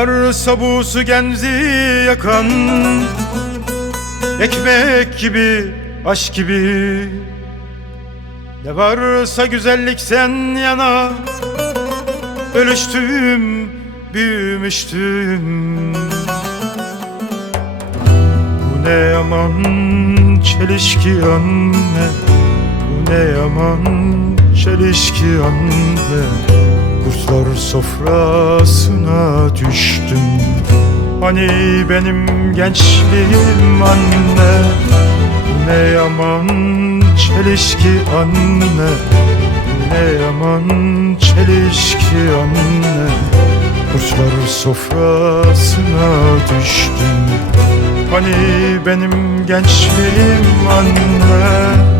Ne varsa bu su genzi yakan Ekmek gibi, aşk gibi. Ne varsa güzellikten yana Ölüştüm, büyümüştüm. Bu ne yaman çelişki anne Bu ne yaman çelişki anne Kurtlar sofrasına düştüm. Hani benim gençliğim anne? Ne yaman çelişki anne? Ne yaman çelişki anne? Kurtlar sofrasına düştüm. Hani benim gençliğim anne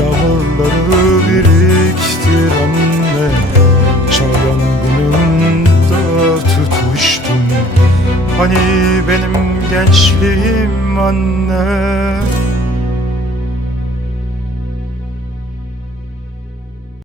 Yağmurları biriktir anne. Günümde tutuştum. Hani benim gençliğim anne